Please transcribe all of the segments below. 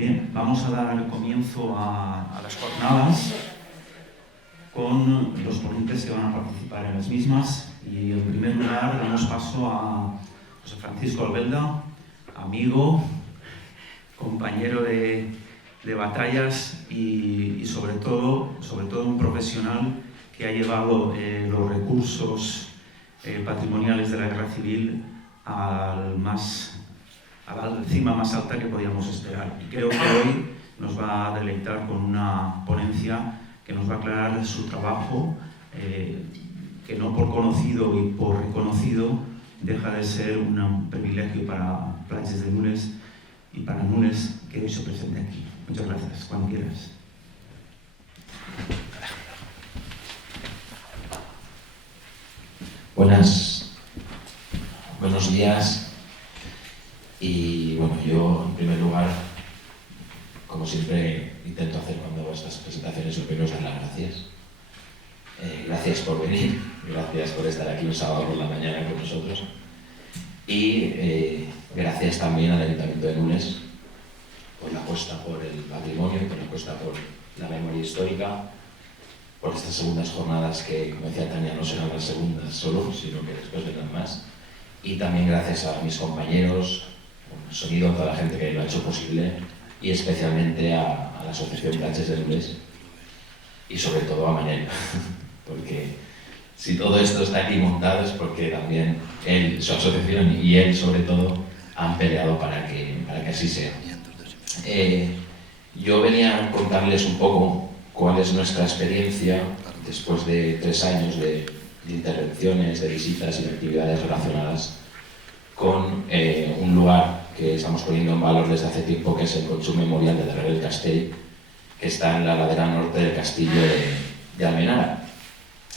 Bien, vamos a dar comienzo a las jornadas con los ponentes que van a participar en las mismas. Y en primer lugar damos paso a José Francisco Albelda, amigo, compañero de batallas y sobre todo un profesional que ha llevado los recursos patrimoniales de la guerra civil a la cima más alta que podíamos esperar. Y creo que hoy nos va a deleitar con una ponencia que nos va a aclarar su trabajo, que no por conocido y por reconocido deja de ser un privilegio para Platges de Nules y para Nules que hoy se presente aquí. Muchas gracias, cuando quieras. Buenos días. Y bueno, yo en primer lugar, como siempre intento hacer cuando hago estas presentaciones, lo primero es dar las gracias. Gracias por venir, gracias por estar aquí un sábado por la mañana con nosotros. Y gracias también al Ayuntamiento de Nules por la apuesta por el patrimonio, por la apuesta por la memoria histórica, por estas segundas jornadas que, como decía Tania, no serán las segundas solo, sino que después vendrán más. Y también gracias a mis compañeros, Sonido, a toda la gente que lo ha hecho posible, y especialmente a la Asociación Platges de Nules y sobre todo a Manel, porque si todo esto está aquí montado es porque también él, su asociación y él sobre todo han peleado para que así sea. Yo venía a contarles un poco cuál es nuestra experiencia después de 3 años de intervenciones, de visitas y de actividades relacionadas con un lugar que estamos poniendo en valor desde hace tiempo, que es el Cotxo Memorial de Darrer del Castell, que está en la ladera norte del castillo de Almenara.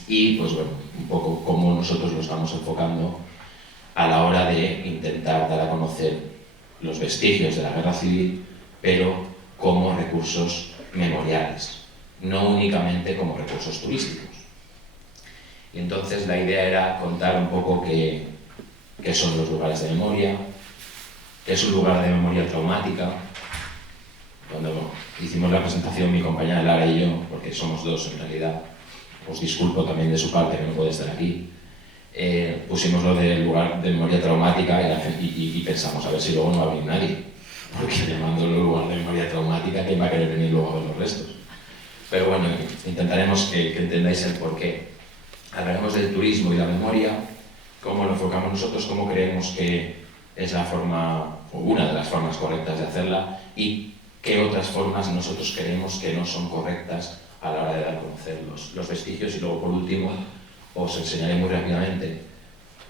Y pues bueno, un poco cómo nosotros lo estamos enfocando a la hora de intentar dar a conocer los vestigios de la guerra civil, pero como recursos memoriales, no únicamente como recursos turísticos. Y entonces la idea era contar un poco qué son los lugares de memoria, qué es un lugar de memoria traumática. Cuando hicimos la presentación, mi compañera Lara y yo, porque somos dos en realidad, os disculpo también de su parte que no puede estar aquí, pusimos lo del lugar de memoria traumática y pensamos a ver si luego no va a venir nadie, porque llamándolo lugar de memoria traumática, ¿quién va a querer venir luego a ver los restos? Pero bueno, intentaremos que entendáis el porqué. Hablaremos del turismo y la memoria, cómo lo enfocamos nosotros, cómo creemos que es la forma, o una de las formas correctas de hacerla, y qué otras formas nosotros creemos que no son correctas a la hora de dar a conocer los vestigios. Y luego, por último, os enseñaré muy rápidamente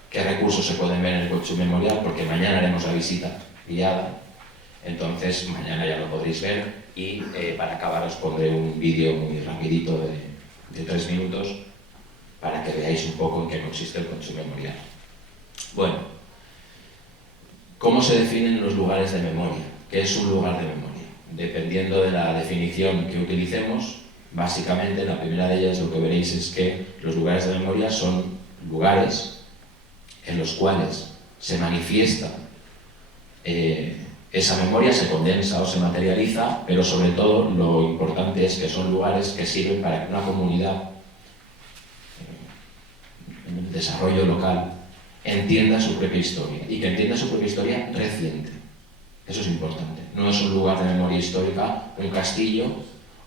qué recursos se pueden ver en el Cotxo Memorial, porque mañana haremos la visita guiada, entonces mañana ya lo podréis ver, y para acabar os pondré un vídeo muy rapidito de 3 minutos para que veáis un poco en qué consiste el Cotxo Memorial. Bueno, ¿cómo se definen los lugares de memoria? ¿Qué es un lugar de memoria? Dependiendo de la definición que utilicemos, básicamente la primera de ellas lo que veréis es que los lugares de memoria son lugares en los cuales se manifiesta esa memoria, se condensa o se materializa, pero sobre todo lo importante es que son lugares que sirven para que una comunidad en el desarrollo local entienda su propia historia, y que entienda su propia historia reciente. Eso es importante. No es un lugar de memoria histórica, un castillo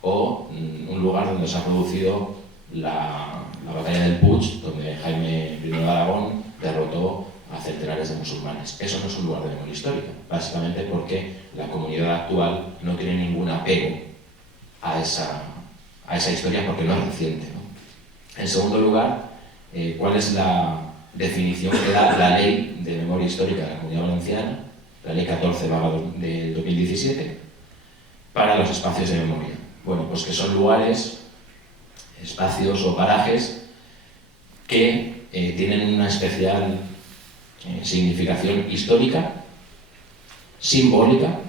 o un lugar donde se ha producido la batalla del Puig, donde Jaime I de Aragón derrotó a centenares de musulmanes. Eso no es un lugar de memoria histórica, básicamente porque la comunidad actual no tiene ningún apego a esa historia, porque no es reciente, ¿no? En segundo lugar, ¿cuál es la definición que da la Ley de Memoria Histórica de la Comunidad Valenciana, la Ley 14 del 2017, para los espacios de memoria? Bueno, pues que son lugares, espacios o parajes que tienen una especial significación histórica, simbólica,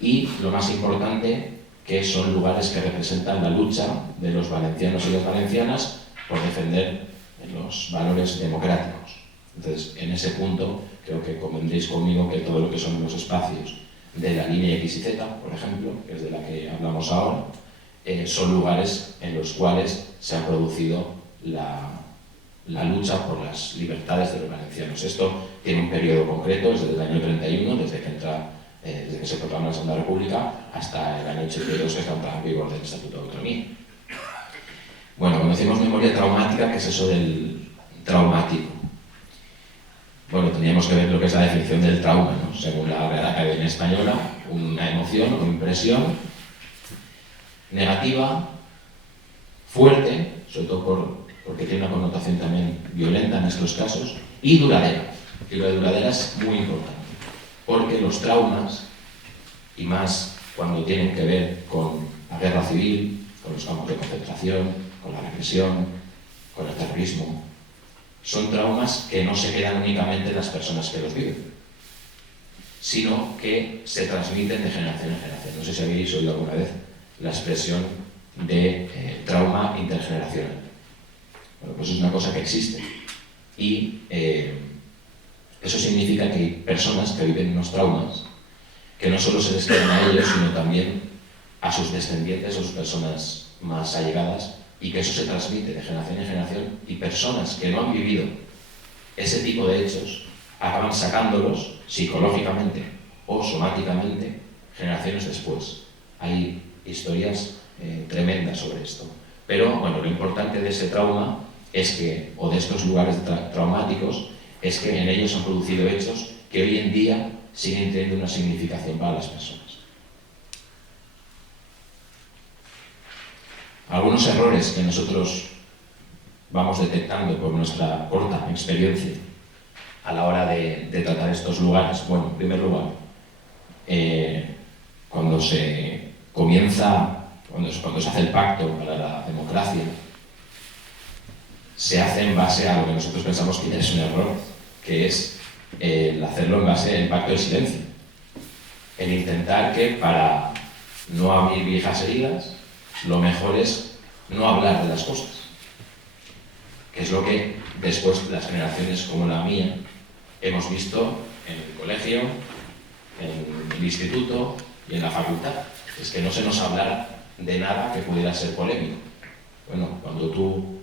y lo más importante, que son lugares que representan la lucha de los valencianos y las valencianas por defender los valores democráticos. Entonces, en ese punto, creo que convendréis conmigo que todo lo que son los espacios de la línea X y Z, por ejemplo, que es de la que hablamos ahora, son lugares en los cuales se ha producido la lucha por las libertades de los valencianos. Esto tiene un periodo concreto, es desde el año 31, desde que se proclama la Segunda República, hasta el año 82, que es la entrada en vigor del Estatuto de Autonomía. Bueno, cuando decimos memoria traumática, ¿qué es eso del traumático? Bueno, teníamos que ver lo que es la definición del trauma, ¿no? Según la Real Academia Española, una emoción o impresión negativa, fuerte, sobre todo porque tiene una connotación también violenta en estos casos, y duradera. Y lo de duradera es muy importante, porque los traumas, y más cuando tienen que ver con la guerra civil, con los campos de concentración, con la represión, con el terrorismo, son traumas que no se quedan únicamente en las personas que los viven, sino que se transmiten de generación en generación. No sé si habéis oído alguna vez la expresión de trauma intergeneracional. Bueno, pues es una cosa que existe. Y eso significa que hay personas que viven unos traumas que no solo se les quedan a ellos, sino también a sus descendientes, a sus personas más allegadas, y que eso se transmite de generación en generación, y personas que no han vivido ese tipo de hechos acaban sacándolos psicológicamente o somáticamente generaciones después. Hay historias tremendas sobre esto. Pero bueno, lo importante de ese trauma es que, o de estos lugares traumáticos, es que en ellos han producido hechos que hoy en día siguen teniendo una significación para las personas. Algunos errores que nosotros vamos detectando por nuestra corta experiencia a la hora de tratar estos lugares. Bueno, en primer lugar, cuando se hace el pacto para la democracia, se hace en base a lo que nosotros pensamos que ya es un error, que es el hacerlo en base al pacto del silencio. El intentar que, para no abrir viejas heridas, lo mejor es no hablar de las cosas, que es lo que después las generaciones como la mía hemos visto en el colegio, en el instituto y en la facultad. Es que no se nos hablara de nada que pudiera ser polémico. Bueno, cuando tú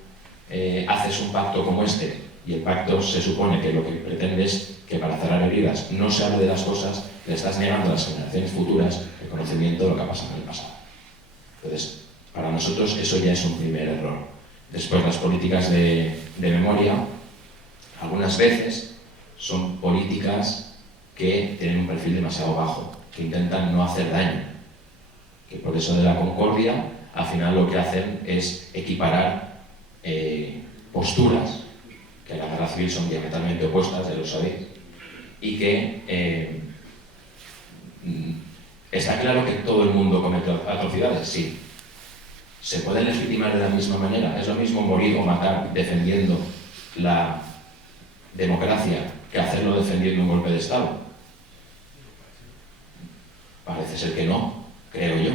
haces un pacto como este, y el pacto se supone que lo que pretende es que para cerrar heridas no se hable de las cosas, le estás negando a las generaciones futuras el conocimiento de lo que ha pasado en el pasado. Entonces, para nosotros eso ya es un primer error. Después, las políticas de memoria, algunas veces son políticas que tienen un perfil demasiado bajo, que intentan no hacer daño, que por eso de la concordia, al final lo que hacen es equiparar posturas, que en la guerra civil son diametralmente opuestas, ya lo sabéis, y que está claro que todo el mundo comete atrocidades, sí. ¿Se pueden legitimar de la misma manera? ¿Es lo mismo morir o matar defendiendo la democracia que hacerlo defendiendo un golpe de Estado? Parece ser que no, creo yo.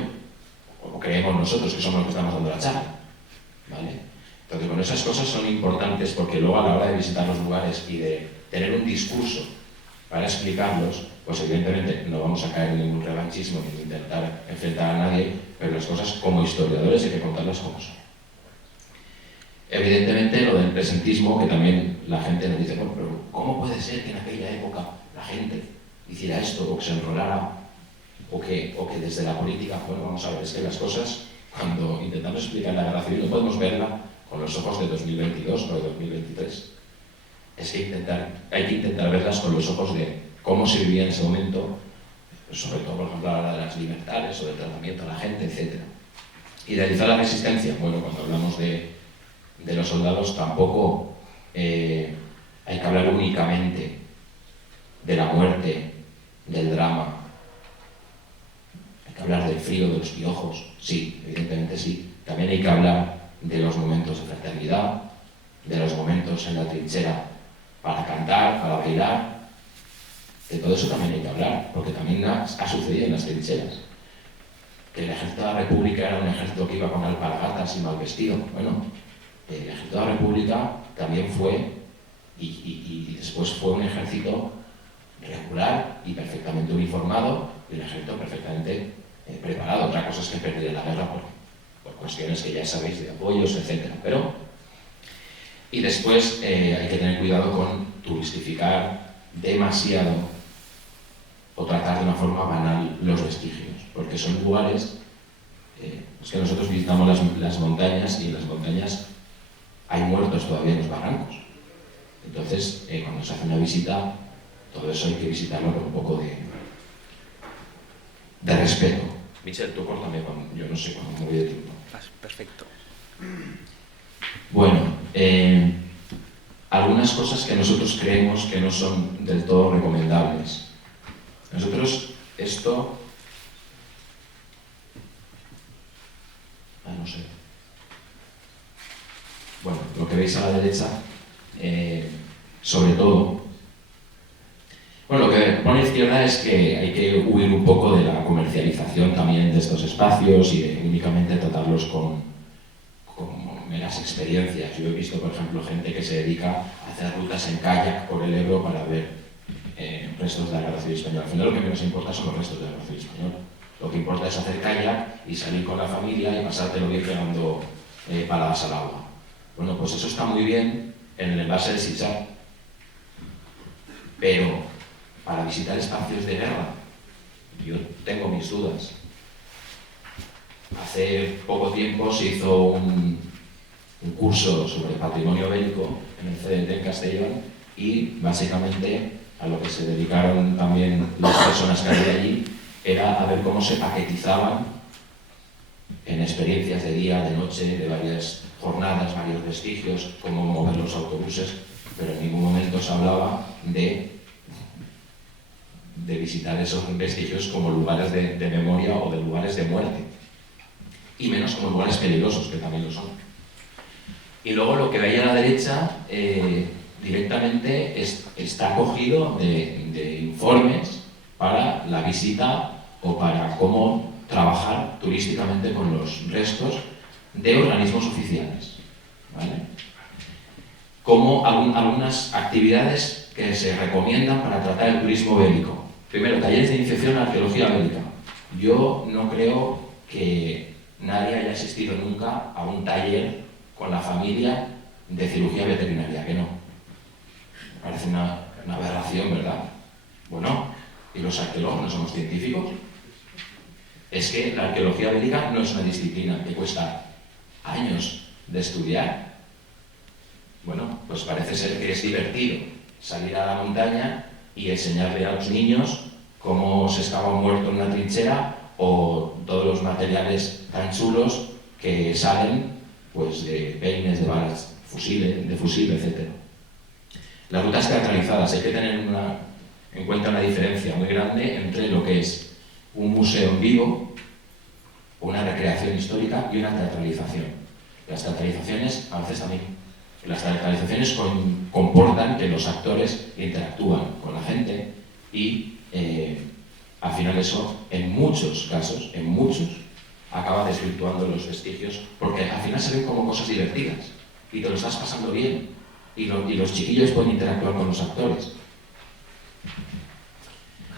O creemos nosotros, que somos los que estamos dando la charla. ¿Vale? Entonces, bueno, esas cosas son importantes porque luego a la hora de visitar los lugares y de tener un discurso para explicarlos, pues evidentemente no vamos a caer en ningún revanchismo ni intentar enfrentar a nadie, pero las cosas como historiadores hay que contarlas como son. Evidentemente lo del presentismo, que también la gente nos dice, bueno, pero ¿cómo puede ser que en aquella época la gente hiciera esto o que se enrolara o que desde la política? Bueno, vamos a ver, es que las cosas, cuando intentamos explicar la guerra civil, no podemos verla con los ojos de 2022 o de 2023. Es que hay que intentar verlas con los ojos de cómo se vivía en ese momento, sobre todo, por ejemplo, a la hora de las libertades o del tratamiento a la gente, etc. Idealizar la resistencia. Bueno, cuando hablamos de los soldados, tampoco hay que hablar únicamente de la muerte, del drama. Hay que hablar del frío, de los piojos, sí, evidentemente sí. También hay que hablar de los momentos de fraternidad, de los momentos en la trinchera para cantar, para bailar. De todo eso también hay que hablar, porque también ha sucedido en las trincheras. Que el ejército de la República era un ejército que iba con alpargatas y mal vestido. Bueno, el ejército de la República también fue, y después fue un ejército regular y perfectamente uniformado, y un ejército perfectamente preparado. Otra cosa es que perdiera la guerra por cuestiones que ya sabéis de apoyos, etc. Y después hay que tener cuidado con turistificar demasiado o tratar de una forma banal los vestigios, porque son lugares, es que nosotros visitamos las montañas, y en las montañas hay muertos todavía en los barrancos. Entonces, cuando se hace una visita, todo eso hay que visitarlo con un poco de respeto. Michel, tú córtame, yo no sé cuándo me voy de tiempo. Perfecto. Bueno, algunas cosas que nosotros creemos que no son del todo recomendables. Nosotros esto... no sé. Bueno, lo que veis a la derecha, sobre todo... Bueno, lo que pone a la izquierda es que hay que huir un poco de la comercialización también de estos espacios y de únicamente tratarlos como meras experiencias. Yo he visto, por ejemplo, gente que se dedica a hacer rutas en kayak por el Ebro para ver restos de la Guerra Civil Española. Al final lo que menos importa son los restos de la Guerra Civil Española. Lo que importa es hacer kayak y salir con la familia y pasártelo bien pegando paladas al agua. Bueno, pues eso está muy bien en el embalse de Sitjar, pero para visitar espacios de guerra, yo tengo mis dudas. Hace poco tiempo se hizo un curso sobre patrimonio bélico en el CDT en Castellón, y básicamente a lo que se dedicaron también las personas que había allí era a ver cómo se paquetizaban en experiencias de día, de noche, de varias jornadas, varios vestigios, cómo mover los autobuses, pero en ningún momento se hablaba de visitar esos vestigios como lugares de memoria o de lugares de muerte, y menos como lugares peligrosos, que también lo son. Y luego lo que veía a la derecha directamente está cogido de informes para la visita o para cómo trabajar turísticamente con los restos de organismos oficiales, ¿vale? Como algunas actividades que se recomiendan para tratar el turismo bélico. Primero, talleres de iniciación en arqueología bélica. Yo no creo que nadie haya asistido nunca a un taller con la familia de cirugía veterinaria, que no. Me parece una aberración, ¿verdad? Bueno, ¿y los arqueólogos no somos científicos? Es que la arqueología bélica no es una disciplina que cuesta años de estudiar. Bueno, pues parece ser que es divertido salir a la montaña y enseñarle a los niños cómo se excava un muerto en una trinchera, o todos los materiales tan chulos que salen pues de peines, de balas, de fusil, etc. Las rutas teatralizadas, hay que tener en cuenta una diferencia muy grande entre lo que es un museo en vivo, una recreación histórica y una teatralización. Las teatralizaciones, a veces también, las teatralizaciones comportan que los actores interactúan con la gente y al final eso, en muchos casos, acaba desvirtuando los vestigios, porque al final se ven como cosas divertidas y te lo estás pasando bien, y los chiquillos pueden interactuar con los actores.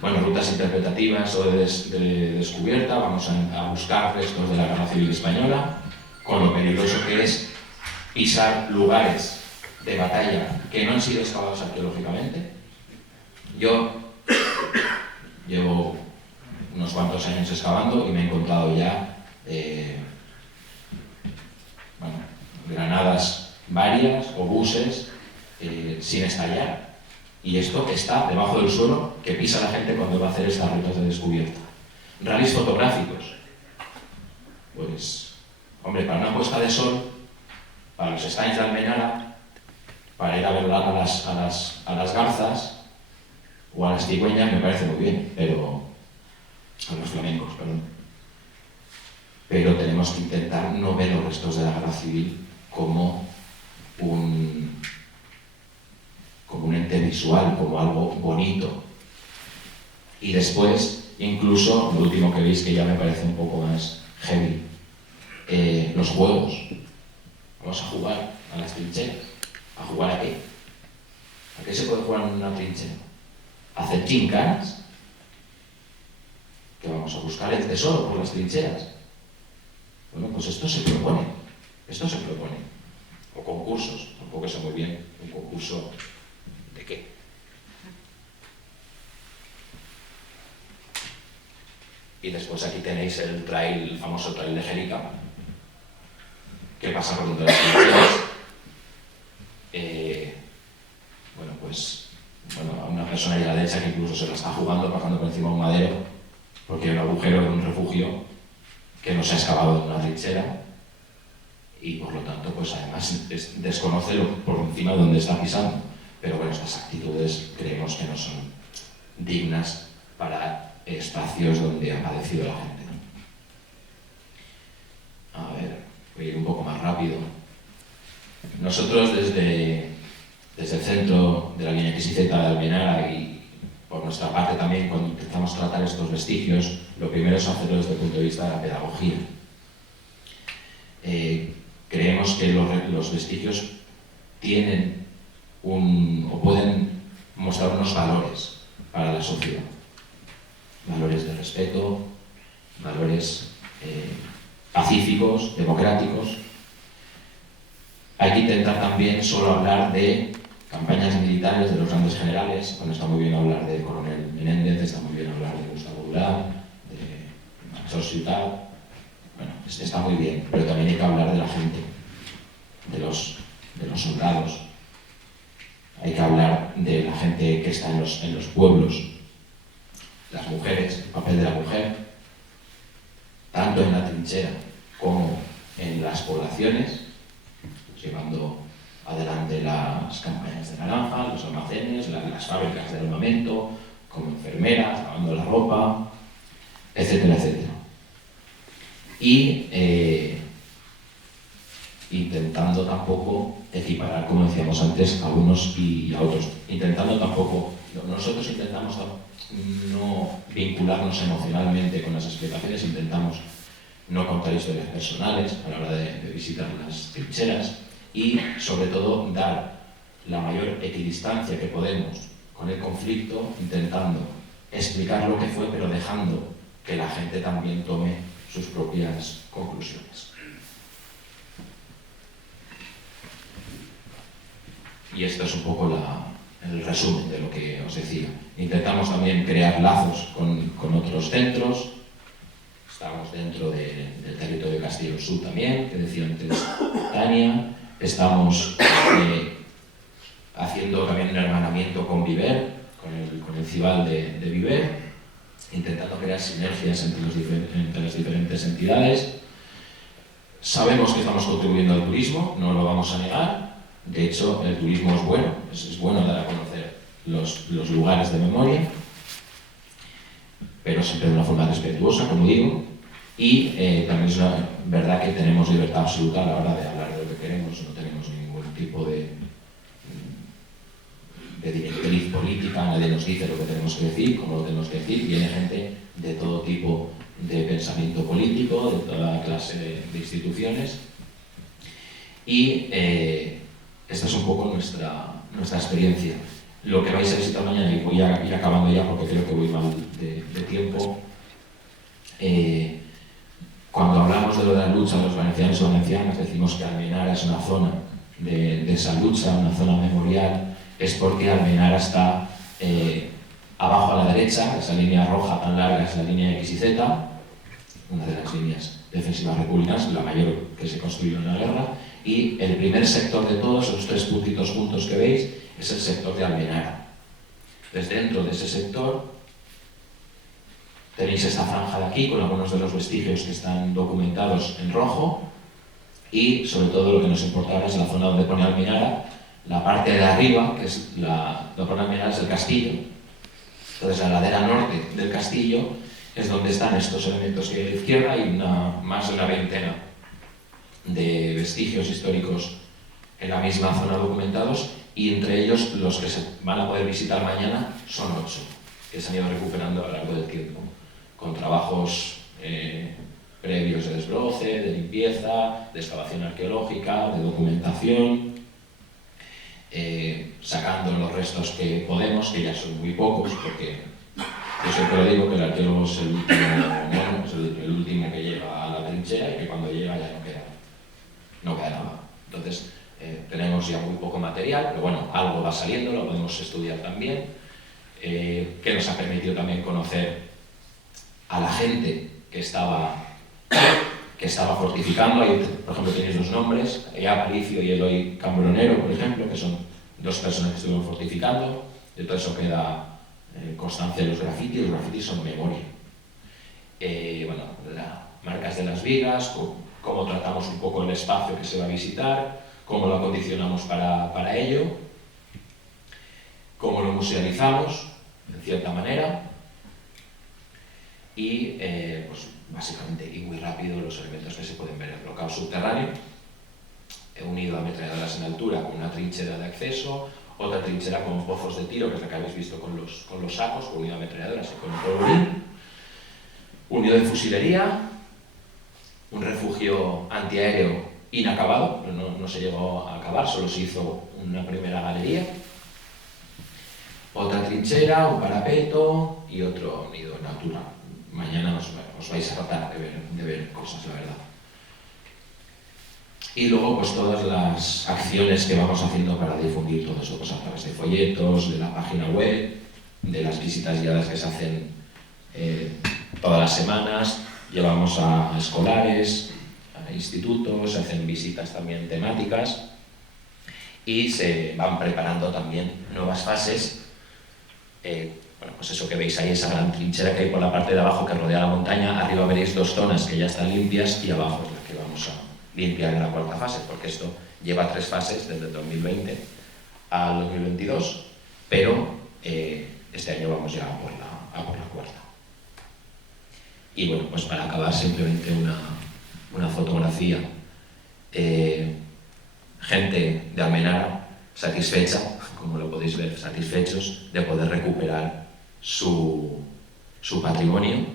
Bueno, rutas interpretativas o de descubierta, vamos a buscar restos de la Guerra Civil Española, con lo peligroso que es pisar lugares de batalla que no han sido excavados arqueológicamente. Yo llevo unos cuantos años excavando y me he encontrado ya granadas varias, obuses sin estallar, y esto está debajo del suelo que pisa la gente cuando va a hacer estas rutas de descubierta. Rallies fotográficos, pues hombre, para una puesta de sol, para los stands de Almenara, para ir a ver a las garzas o a las cigüeñas me parece muy bien, pero a los flamencos, perdón. Pero tenemos que intentar no ver los restos de la guerra civil como un ente visual, como algo bonito. Y después, incluso, lo último que veis, que ya me parece un poco más heavy, los juegos. Vamos a jugar a las trincheras. ¿A jugar a qué? ¿A qué se puede jugar en una trinchera? hacer chincanas, que vamos a buscar el tesoro por las trincheras. Bueno, pues esto se propone. O concursos, tampoco sé muy bien un concurso de qué. Y después aquí tenéis el famoso trail de Jerica, que pasa por dentro de las trincheras. A una persona ahí a la derecha que incluso se la está jugando pasando por encima de un madero, porque hay un agujero de un refugio que no se ha excavado en una trinchera y por lo tanto pues además desconoce por encima de donde está pisando. Pero bueno, estas actitudes creemos que no son dignas para espacios donde ha padecido la gente, ¿no? A ver, voy a ir un poco más rápido. Nosotros desde el centro de la línea X y Z de Almenara y por nuestra parte también, cuando intentamos tratar estos vestigios, lo primero es hacerlo desde el punto de vista de la pedagogía. Creemos que los vestigios tienen o pueden mostrar unos valores para la sociedad. Valores de respeto, valores pacíficos, democráticos. Hay que intentar también solo hablar de campañas militares de los grandes generales. Bueno, está muy bien hablar del coronel Menéndez, está muy bien hablar de Gustavo Durán, de Maxor Ciutat. Bueno, está muy bien, pero también hay que hablar de la gente, de los soldados. Hay que hablar de la gente que está en los pueblos, las mujeres, el papel de la mujer, tanto en la trinchera como en las poblaciones, llevando adelante las campañas de naranja, los almacenes, las fábricas de armamento, como enfermeras, lavando la ropa, etcétera, etcétera. Y intentando tampoco equiparar, como decíamos antes, a unos y a otros. Nosotros intentamos no vincularnos emocionalmente con las explicaciones, intentamos no contar historias personales a la hora de visitar las trincheras y, sobre todo, dar la mayor equidistancia que podemos con el conflicto, intentando explicar lo que fue, pero dejando que la gente también tome sus propias conclusiones. Y esto es un poco el resumen de lo que os decía. Intentamos también crear lazos con otros centros. Estamos dentro del territorio de Castilla del Sur también, que decía antes Tania. Estamos haciendo también un hermanamiento con Viver, con el CIBAL de Viver, intentando crear sinergias entre las diferentes entidades. Sabemos que estamos contribuyendo al turismo, no lo vamos a negar. De hecho, el turismo es bueno, es bueno dar a conocer los lugares de memoria, pero siempre de una forma respetuosa, como digo, y también es verdad que tenemos libertad absoluta a la hora de hablar de lo que queremos, no tenemos ningún tipo de directriz política, nadie nos dice lo que tenemos que decir, cómo lo tenemos que decir, viene gente de todo tipo de pensamiento político, de toda clase de instituciones, y esta es un poco nuestra experiencia. Lo que vais a visitar mañana, y voy a ir acabando ya porque creo que voy mal de tiempo, cuando hablamos de lo de la lucha de los valencianos y valencianas, decimos que Almenara es una zona de esa lucha, una zona memorial, es porque Almenara está abajo a la derecha, esa línea roja tan larga es la línea X y Z, una de las líneas defensivas republicanas, la mayor que se construyó en la guerra, y el primer sector de todos, esos tres puntitos juntos que veis, es el sector de Almenara. Desde dentro de ese sector tenéis esta franja de aquí con algunos de los vestigios que están documentados en rojo y sobre todo lo que nos importa ahora es la zona donde pone Almenara, la parte de arriba, que es donde pone Almenara es el castillo. Entonces la ladera norte del castillo es donde están estos elementos que hay a la izquierda y más de una veintena de vestigios históricos en la misma zona documentados, y entre ellos los que se van a poder visitar mañana son 8, que se han ido recuperando a lo largo del tiempo, con trabajos previos de desbroce, de limpieza, de excavación arqueológica, de documentación. sacando los restos que podemos, que ya son muy pocos, porque yo siempre lo digo que el arqueólogo es el último mono, es el último que llega a la trinchera y que cuando llega ya no queda nada. Entonces, tenemos ya muy poco material, pero bueno, algo va saliendo, lo podemos estudiar también, que nos ha permitido también conocer a la gente que estaba fortificando. Ahí, por ejemplo, tenéis dos nombres, Aparicio y Eloy Cambronero, por ejemplo, que son dos personas que estuvieron fortificando. De todo eso queda constancia de los grafitis son memoria. Bueno, marcas de las vigas, cómo tratamos un poco el espacio que se va a visitar, cómo lo acondicionamos para ello, cómo lo musealizamos, en cierta manera, y pues básicamente, y muy rápido, los elementos que se pueden ver: el bloqueo subterráneo, unido a ametralladoras en altura con una trinchera de acceso, otra trinchera con pozos de tiro, que es la que habéis visto con los sacos, unido a ametralladoras y con polvorín, unido de fusilería, un refugio antiaéreo inacabado, no se llegó a acabar, solo se hizo una primera galería, otra trinchera, un parapeto y otro nido en altura. Mañana os vais a tratar de ver cosas, la verdad. Y luego, pues todas las acciones que vamos haciendo para difundir todo eso, pues a través de folletos, de la página web, de las visitas guiadas que se hacen todas las semanas. Llevamos a escolares, a institutos, se hacen visitas también temáticas y se van preparando también nuevas fases. Bueno, pues eso que veis ahí, esa gran trinchera que hay por la parte de abajo que rodea la montaña. Arriba veréis dos zonas que ya están limpias y abajo es la que vamos a limpiar en la cuarta fase, porque esto lleva 3 fases desde el 2020 al 2022, pero este año vamos ya a por la cuarta. Y bueno, pues para acabar simplemente una fotografía. Gente de Almenara satisfecha, como lo podéis ver, satisfechos de poder recuperar su patrimonio.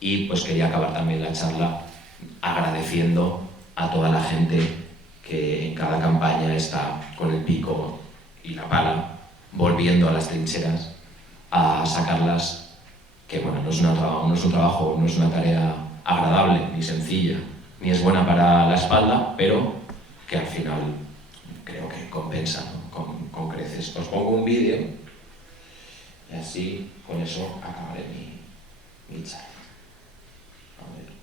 Y pues quería acabar también la charla agradeciendo a toda la gente que en cada campaña está con el pico y la pala volviendo a las trincheras a sacarlas, que bueno, no es un trabajo, no es una tarea agradable ni sencilla, ni es buena para la espalda, pero que al final creo que compensa, ¿no? con creces. Os pongo un vídeo y así con eso acabaré mi charla. A ver.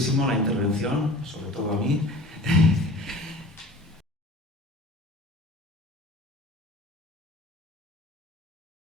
muchísimo la intervención, sobre todo a mí,